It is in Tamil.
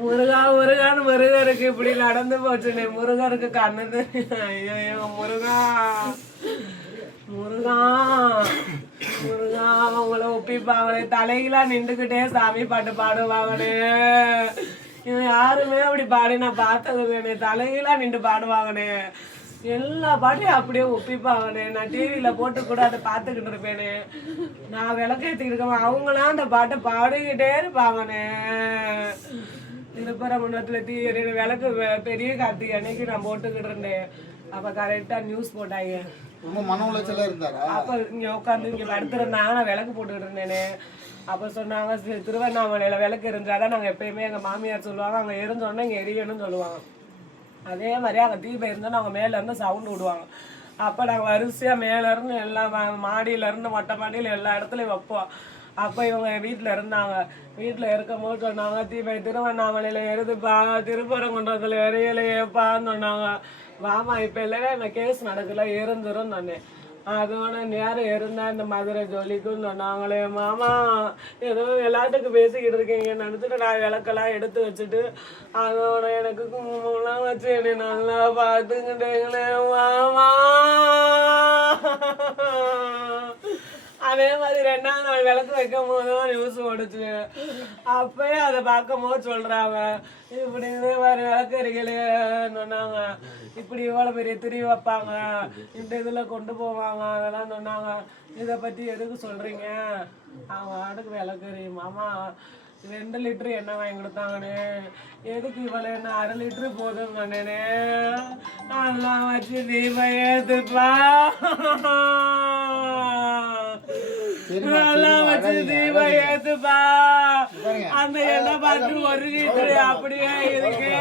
முருகா முருகான்னு முருகருக்கு இப்படி நடந்து போச்சுனே. முருகருக்கு கண்ணு ஐயோ முருகா. முருகா. முருகா உங்களை ஒப்பிப்பாங்களே. தலைகளா நின்றுகிட்டே சாமி பாட்டு பாடுவாங்களே. இவன் யாருமே அப்படி பாடி நான் பார்த்தது தலைகளா நின்று பாடுவாங்கனே எல்லா பாட்டையும் அப்படியே ஒப்பிப்பாங்கனே நான் டிவியில போட்டு கூட அதை பார்த்துக்கிட்டு இருப்பேனே. நான் விளக்கேற்றிக்கிட்டு இருக்கேன். அவங்களாம் அந்த பாட்டை பாடிக்கிட்டே இருப்பாங்கனே திருப்பரங்குன்றத்துல தீ விளக்கு பெரிய கார்த்திகை அன்னைக்கு நான் போட்டுக்கிட்டு இருந்தேன். அப்ப கரெக்டா நியூஸ் போட்டாங்க. ரொம்ப மன உளைச்சலா இருந்தாரா? அப்ப இங்க உட்காந்து இங்க படுத்திருந்தாங்க நான் விளக்கு போட்டுக்கிட்டு இருந்தேனே. அப்ப சொன்னாங்க "சி- திருவண்ணாமலையில விளக்கு எரிஞ்சாதான் நாங்க எப்பயுமே எங்க மாமியார் சொல்லுவாங்க அங்க எரிஞ்சோடனே இங்க எரியணும்னு சொல்லுவாங்க. அதே மாதிரி அங்கே தீபம் இருந்தோன்னா அவங்க மேலேருந்து சவுண்ட் விடுவாங்க. அப்போ நாங்கள் வரிசையாக மேலேருந்து எல்லா மாடியிலேருந்து மாடியில இருந்து மொட்டை மாடியில் எல்லா இடத்துலையும் வைப்போம். அப்போ இவங்க வீட்டில் இருந்தாங்க. வீட்டுல இருக்கும்போது சொன்னாங்க தீபை திருவண்ணாமலையில் எருதுப்பா திருப்பரங்குன்றத்தில் எரியலையேப்பான்னு சொன்னாங்க. வாமா இப்போ இல்லைன்னா இந்த கேஸ் நடக்கல இருந்துரும் சொன்னேன். அதோட நேரம் இருந்தா இந்த மதுரை ஜோலிக்கும் சொன்னாங்களே மாமா ஏதோ எல்லாத்துக்கும் பேசிக்கிட்டு இருக்கீங்க. நினச்சிட்டு நான் விளக்கெல்லாம் எடுத்து வச்சுட்டு அதோட எனக்கு குங்குமம்லாம் வச்சு என்னை நல்லா பார்த்துக்கிட்டீங்களே மாமா. அதே மாதிரி ரெண்டாம் நாள் விளக்கு வைக்கும் போதும் நியூஸ் ஓடுச்சு. அப்பயே அதை பார்க்கும் போது சொல்றாங்க இப்படி இதே மாதிரி விளக்கு சொன்னாங்க. இப்படி இவ்வளோ பெரிய திரி வைப்பாங்க. இந்த இதில் கொண்டு போவாங்க. அதெல்லாம் சொன்னாங்க. இதை பற்றி எதுக்கு சொல்றீங்க? அவங்க அடுக்கு விளக்கு மாமா ரெண்டு லிட்டரு எண்ணெய் வாங்கி கொடுத்தாங்கண்ணே. எதுக்கு இவ்வளோ என்ன அரை லிட்டரு போதும் அண்ணனே நல்லா வச்சு தீபம் ஏத்துப்பா. அந்த எண்ணெய் பார்த்து ஒரு அப்படியே இருக்கு.